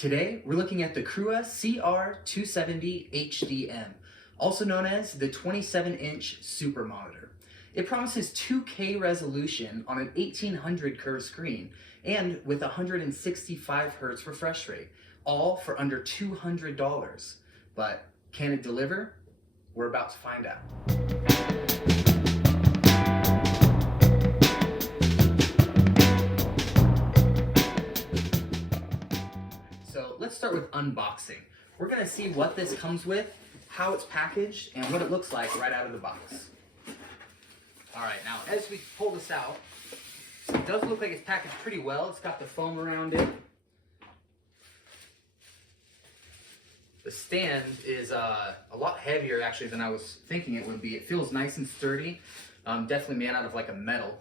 Today, we're looking at the CRUA CR270 HDM, also known as the 27-inch Super Monitor. It promises 2K resolution on an 1800 curve screen and with 165 Hz refresh rate, all for under $200. But can it deliver? We're about to find out. So let's start with unboxing. We're gonna see what this comes with, how it's packaged, and what it looks like right out of the box. All right, now as we pull this out, it does look like it's packaged pretty well. It's got the foam around it. The stand is a lot heavier actually than I was thinking it would be. It feels nice and sturdy, definitely made out of like a metal.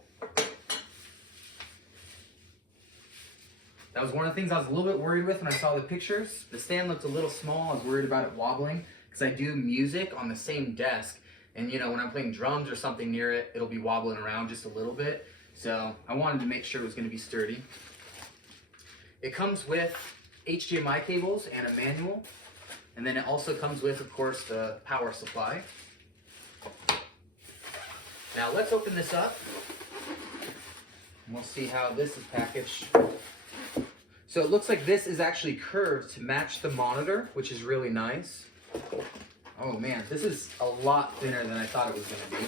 That was one of the things I was a little bit worried with when I saw the pictures. The stand looked a little small. I was worried about it wobbling because I do music on the same desk. And you know, when I'm playing drums or something near it, it'll be wobbling around just a little bit. So I wanted to make sure it was going to be sturdy. It comes with HDMI cables and a manual. And then it also comes with, of course, the power supply. Now let's open this up. And we'll see how this is packaged. So it looks like this is actually curved to match the monitor, which is really nice. Oh man, this is a lot thinner than I thought it was going to be.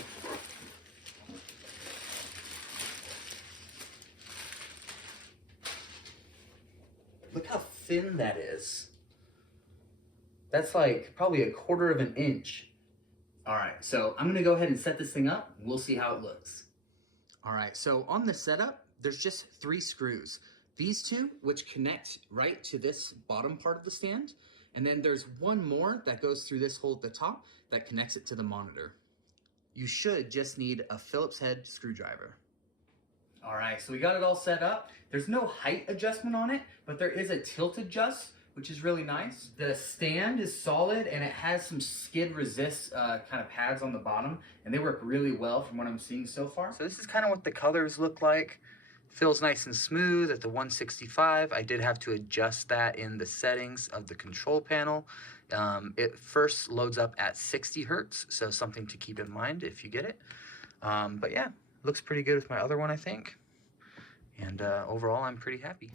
Look how thin that is. That's like probably 1/4 of an inch. All right, so I'm going to go ahead and set this thing up. We'll see how it looks. All right, so on the setup, there's just 3 screws. These 2, which connect right to this bottom part of the stand, and then there's one more that goes through this hole at the top that connects it to the monitor. You should just need a Phillips head screwdriver. All right, so we got it all set up. There's no height adjustment on it, but there is a tilt adjust, which is really nice. The stand is solid and it has some skid resist kind of pads on the bottom, and they work really well from what I'm seeing so far. So this is kind of what the colors look like. Feels nice and smooth at the 165. I did have to adjust that in the settings of the control panel. It first loads up at 60 Hertz, so something to keep in mind if you get it. But yeah, looks pretty good with my other one, I think. And overall, I'm pretty happy.